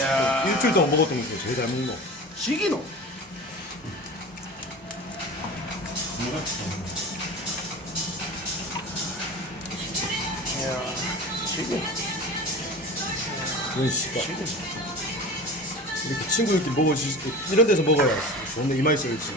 야. 일주일 동안 먹었던 거 제일 잘 먹노. 지기노. 야, 지기. 이런 씨가 이렇게 친구들끼리 먹을 수 있을 때 이런 데서 먹어야 존나 이 맛이 썰지.